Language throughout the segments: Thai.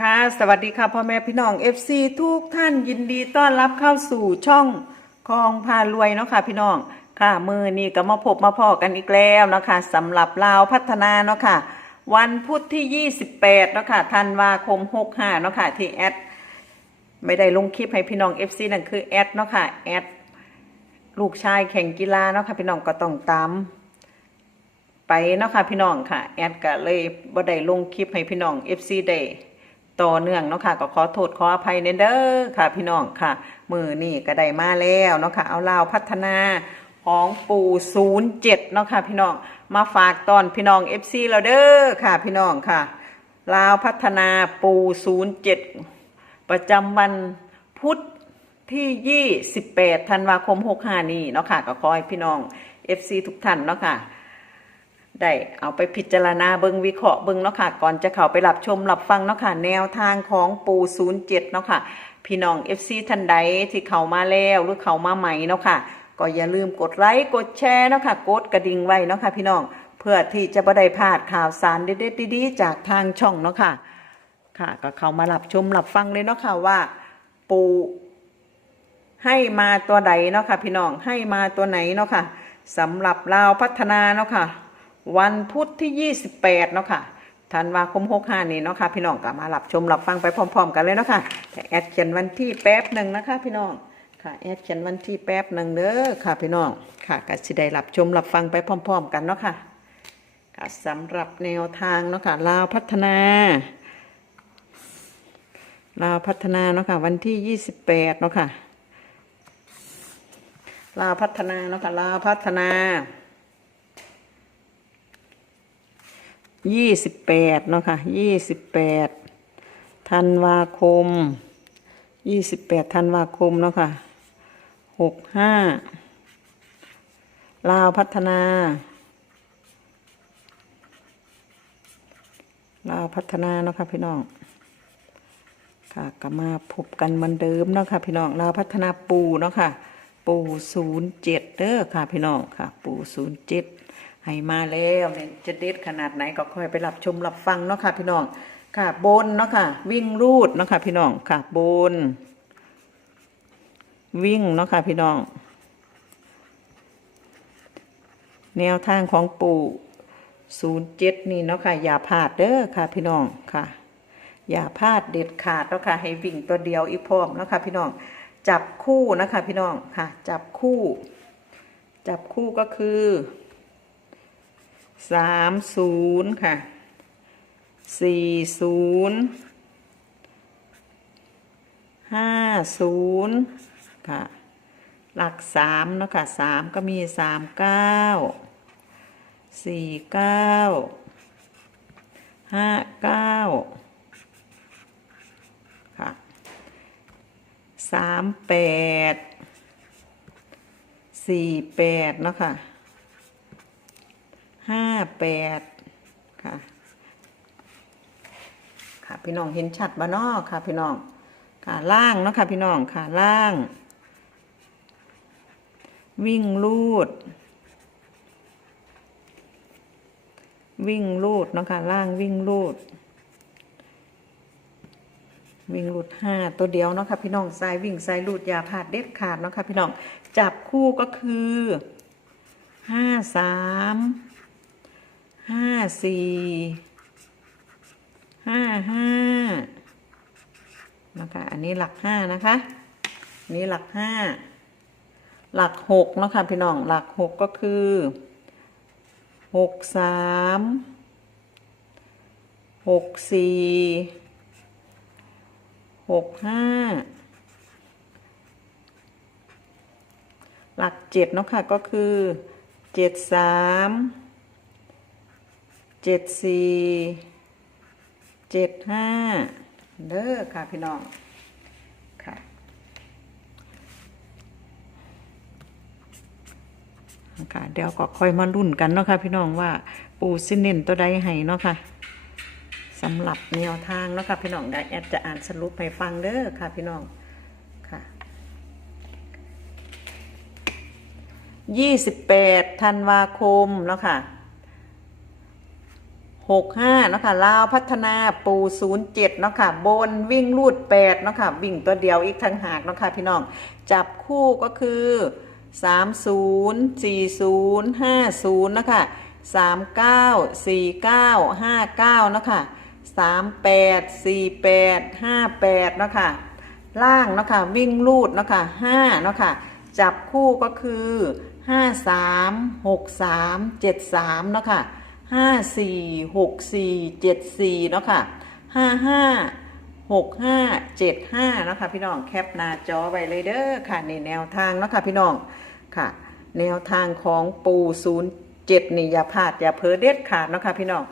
ค่ะ สวัสดีค่ะพ่อแม่พี่น้อง FC ทุกท่านยินดีต้อนรับเข้าสู่ช่องคองพารวยเนาะค่ะพี่น้องค่ะมือนี้ก็มาพบมาพอกันอีกแล้วเนาะค่ะสำหรับลาวพัฒนาเนาะค่ะ วันพุธที่ 28เนาะค่ะธันวาคม 65เนาะค่ะที่แอดไม่ได้ลงคลิปให้พี่น้อง FC นั่นคือแอดเนาะค่ะแอดลูกชายแข่งกีฬาเนาะค่ะพี่น้องก็ต้องตามไปเนาะค่ะพี่น้องค่ะแอดก็เลยบ่ได้ลงคลิปให้พี่น้อง FC ได้ ต่อเนื่องเนาะค่ะก็ขอโทษขออภัยเด้อค่ะ พี่น้องค่ะ มือนี่ก็ได้มาแล้วเนาะค่ะเอาลาวพัฒนาของปู่07เจ็ดเนาะค่ะ พี่น้องมาฝากตอนพี่น้อง FC เราเด้อค่ะ พี่น้องค่ะลาวพัฒนาปู่07ประจำวันพุธที่ 28 ธันวาคม 65 นี้เนาะค่ะ ก็ขอให้พี่น้อง FC ทุกท่านเนาะค่ะ ได้เอาไปพิจารณาเบิงวิเคราะห์เบิงเนาะค่ะ ก่อนจะเข้าไปรับชมรับฟังเนาะค่ะ แนวทางของปู07เนาะค่ะ พี่น้อง FC ท่านใดที่เข้ามาแล้วหรือเข้ามาใหม่เนาะค่ะ ก็อย่าลืมกดไลค์กดแชร์เนาะค่ะ กดกระดิ่งไว้เนาะค่ะพี่น้อง เพื่อที่จะบ่ได้พลาดข่าวสารเด็ดๆดีๆจากทางช่องเนาะค่ะ ค่ะ ก็เข้ามารับชมรับฟังเลยเนาะค่ะว่า ปูให้มาตัวใดเนาะค่ะ พี่น้องให้มาตัวไหนเนาะค่ะสำหรับลาวพัฒนาเนาะค่ะ วันพุธที่ 28 เนาะค่ะธันวาคม65 นี้เนาะค่ะพี่น้องก็มารับชมรับฟังไปพร้อม ๆ กันเลยเนาะค่ะแต่แอดเขียนวันที่แป๊บหนึ่งนะคะ พี่น้องค่ะแอดเขียนวันที่แป๊บหนึ่งเด้อค่ะพี่น้องค่ะก็สิได้รับชมรับฟังไปพร้อม ๆ กันเนาะค่ะค่ะสำหรับแนวทางเนาะค่ะลาวพัฒนาลาวพัฒนาเนาะค่ะวันที่ 28 เนาะค่ะลาวพัฒนาเนาะค่ะลาวพัฒนา ยี่สิบแปดเนาะค่ะยี่สิบแปดธันวาคมยี่สิบแปดธันวาคมเนาะค่ะหกห้าลาวพัฒนา ลาวพัฒนาเนาะค่ะพี่น้องค่ะก็มาพบกันเหมือนเดิมเนาะค่ะพี่น้องลาวพัฒนาปูเนาะค่ะ ปูศูนย์เจ็ดเด้อค่ะพี่น้องค่ะ ปูศูนย์เจ็ด ให้มาแล้วเนี่ยจะเด็ดขนาดไหนก็ค่อยไปรับชมรับฟังเนาะค่ะพี่น้องค่ะบนเนาะค่ะ วิ่งรูดเนาะค่ะพี่น้องค่ะบน วิ่งเนาะค่ะพี่น้อง แนวทางของปู่ศูนย์เจ็ดนี่เนาะค่ะอย่าพลาดเด้อค่ะพี่น้องค่ะ อย่าพลาดเด็ดขาดเนาะค่ะให้วิ่งตัวเดียวอีกพร้อมเนาะค่ะพี่น้องจับคู่นะคะพี่น้องค่ะ จับคู่ จับคู่ก็คือ สามศูนย์ค่ะสี่ศูนย์ห้าศูนย์ค่ะ หลักสามเนาะค่ะสามก็มีสามเก้าสี่เก้าห้าเก้าค่ะสามแปดสี่แปดเนาะค่ะ ห้าแปดค่ะ ค่ะพี่น้องเห็นชัดบ้านาะค่ะ พี่น้องค่ะล่างเนาะค่ะพี่น้องค่ะล่าง วิ่งลูด วิ่งลูดเนาะค่ะล่างวิ่งลูด วิ่งลุดห้าตัวเดียวเนาะค่ะพี่น้องสายวิ่งสายลุดอย่าพลาดเด็ดขาดเนาะค่ะพี่น้องจับคู่ก็คือห้าสาม ห้าสี่ห้าห้านะคะ อันนี้หลักห้านะคะนนี้หลักห้าหลักหกนะคะพี่น้อง หลักหกก็คือหกสามหกสี่หกห้าหลักเจ็ดเนาะค่ะก็คือเจ็ดสาม เจ็ดสี่เจ็ดห้าเด้อค่ะพี่น้องค่ะค่ะเดี๋ยวก็ค่อยมารุ่นกันเนาะค่ะพี่น้องว่าปูซิเน้นตัวใดให้เนาะค่ะสำหรับแนวทางเนาะค่ะพี่น้องได้แอดจะอ่านสรุปให้ฟังเด้อค่ะพี่น้องค่ะยี่สิบแปดธันวาคมเนาะค่ะ หหกห้าเนาะค่ะลาวพัฒนาปูศูนย์เจ็ดเนาะค่ะบนวิ่งลูดแปดเนาะค่ะวิ่งตัวเดียวอีกทั้งหากเนาะค่ะพี่น้องจับคู่ก็คือสามศูนย์สี่ศูนย์ห้าศูนย์นาะคะสามเก้าสี่เก้าห้าเก้านาะคะสามแปดสี่แปดห้าแปดเนาะค่ะล่างเนาะค่ะวิ่งลูดเนาะค่ะห้าเนาะค่ะจับคู่ก็คือห้าสามหกสามเจ็ดสามเนาะค่ะ ห้าสี่หกสี่เจ็ดสี่เนาะค่ะห้าห้าหกห้าเจ็ดห้านะค่ะพี่น้องแคปหน้าจอไวเลยเด้อค่ะในแนวทางเนาะค่ะพี่น้องค่ะ แนวทางของปูศูนย์เจ็ดนี่อย่าพลาดอย่าเพ้อเด็ดขาดเนาะค่ะพี่น้อง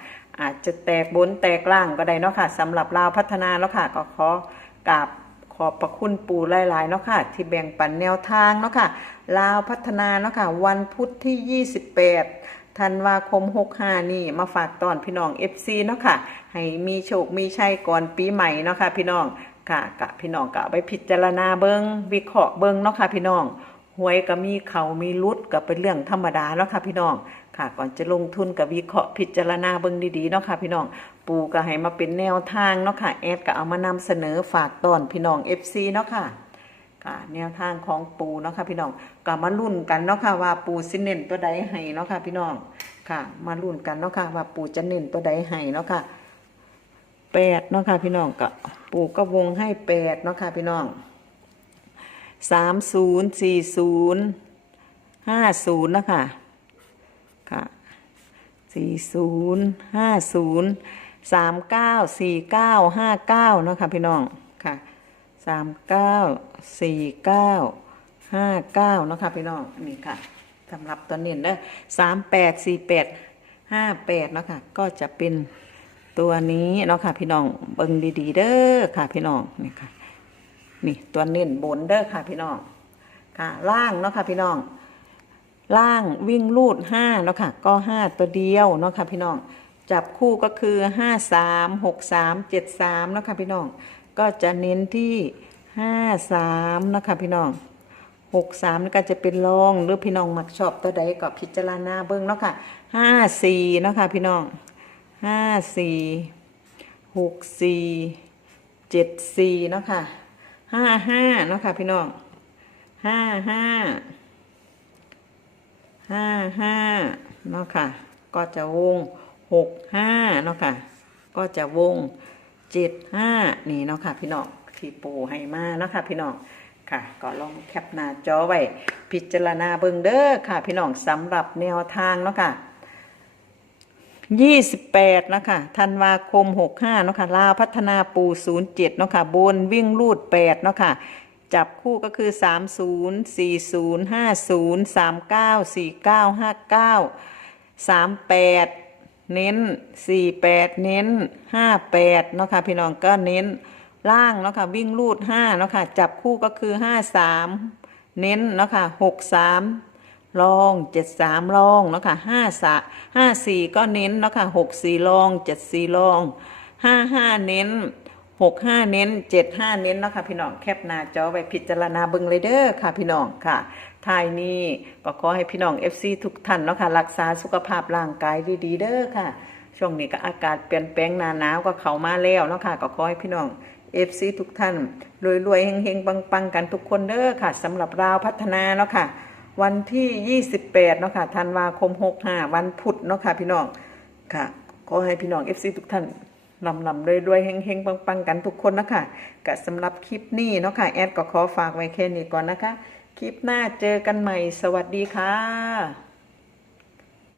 อาจจะแตกบนแตกล่างก็ได้เนาะค่ะสำหรับลาวพัฒนาเนาะค่ะก็ขอกราบขอบประคุณปูหลายๆเนาะค่ะ ที่แบ่งปันแนวทางเนาะค่ะลาวพัฒนาเนาะค่ะ วันพุธที่ 28 ธันวาคม65นี่มาฝากตอนพี่น้อง FC เนาะค่ะ ให้มีโชค มีชัยก่อนปีใหม่เนาะค่ะพี่น้องค่ะกะพี่น้องกะไปพิจารณาเบิงวิเคราะห์เบิงเนาะค่ะพี่น้องหวยก็มีเขามีรุดก็เป็นเรื่องธรรมดาเนาะค่ะพี่น้องค่ะ ก่อนจะลงทุนกับวิเคราะห์พิจารณาเบิงดีๆเนาะค่ะพี่น้อง ปูก็ให้มาเป็นแนวทางเนาะค่ะแอดก็เอามานำเสนอฝากตอนพี่น้อง FC เนาะค่ะ ค่ะ แนวทางของปูเนาะค่ะพี่น้องก็มาลุ้นกันเนาะค่ะว่าปูสิเน้นตัวใดให้เนาะค่ะพี่น้องค่ะ มาลุ้นกันเนาะค่ะว่าปูจะเน้นตัวใดให้เนาะค่ะแปดเนาะค่ะพี่น้องก็ปูก็วงให้แปดเนาะค่ะพี่น้องสามศูนย์สี่ศูนย์ห้าศูนย์นาะคะค่ะสี่ศูนย์ห้าศูนย์สามเก้าสี่เก้าห้าเก้าเนาะค่ะพี่น้อง สามเก้าสี่เก้าห้าเก้าเนาะค่ะพี่น้องนี่ค่ะสำหรับตัวเน้นเด้อสามแปดสี่แปดห้าแปดเนาะค่ะก็จะเป็นตัวนี้เนาะค่ะพี่น้องเบิ่งดีๆเด้อค่ะพี่น้องนี่ค่ะนี่ตัวเน้นบนเด้อค่ะพี่น้องค่ะล่างเนาะค่ะพี่น้อง ล่างวิ่งลูดห้าเนาะค่ะก็ห้าตัวเดียวเนาะค่ะพี่น้องจับคู่ก็คือห้าสามหกสามเจ็ดสามเนาะค่ะพี่น้อง ก็จะเน้นที่ห้าสามนะคะพี่น้องหกสามก็จะเป็นรองหรือพี่น้องมักชอบตัวใดก็พิจารณาเบิ้งเนาะค่ะห้าสี่เนาะค่ะพี่น้องห้าสี่หกสี่เจ็ดสี่เนาะค่ะห้าห้าเนาะค่ะพี่น้องห้าห้าห้าห้าเนาะค่ะ ก็จะวงหกห้าเนาะค่ะ ก็จะวง เจ็ดห้านี่เนาะค่ะพี่น้องที่ปูให้มาเนาะค่ะพี่น้องค่ะก็ลองแคปหน้าจอไว้พิจารณาเบิ่งเด้อค่ะ พี่น้องสำหรับแนวทางเนาะค่ะ28นะคะธันวาคม65เนาะค่ะลาพัฒนาปู07เจ็ดนาะค่ะบนวิ่งลูด8เนาะค่ะจับคู่ก็คือ30 40 50 39 49 59 38เก้าสี่เก้าห้าเก้าสามแปด เน้น48เน้น58เนาะค่ะพี่น้องก็เน้นล่างเนาะค่ะวิ่งลูด5เนาะค่ะจับคู่ก็คือ53เน้นเนาะค่ะ63ลองเจ็ดสามลองเนาะค่ะห้าสะห้าสี่ก็เน้นเนาะค่ะหกสี่ลองเจ็ดสี่ลองห้าห้าเน้นหกห้าเน้นเจ็ดห้าเน้นเนาะค่ะพี่น้องแคปหน้าจอไว้พิจารณาเบิ่งเลยเด้อค่ะพี่น้องค่ะ ท้ายนี้ก็ขอให้พี่น้อง FC ทุกท่านเนาะค่ะรักษาสุขภาพร่างกายดีๆเด้อค่ะ ช่วงนี้ก็อากาศเปลี่ยนแปลงหนาหนาวก็เข้ามาแล้วเนาะค่ะ ก็ขอให้พี่น้อง FC ทุกท่านรวยๆเฮงๆปังๆกันทุกคนเด้อค่ะสำหรับราวพัฒนาเนาะค่ะ วันที่ 28เนาะค่ะธันวาคม 65 วันพุธเนาะค่ะพี่น้องค่ะขอให้พี่น้อง FC ทุกท่านลำลำรวยๆเฮงๆปังๆกันทุกคนนะคะกะสำหรับคลิปนี้เนาะค่ะแอดก็ขอฝากไว้แค่นี้ก่อนนะคะ คลิปหน้าเจอกันใหม่ สวัสดีค่ะ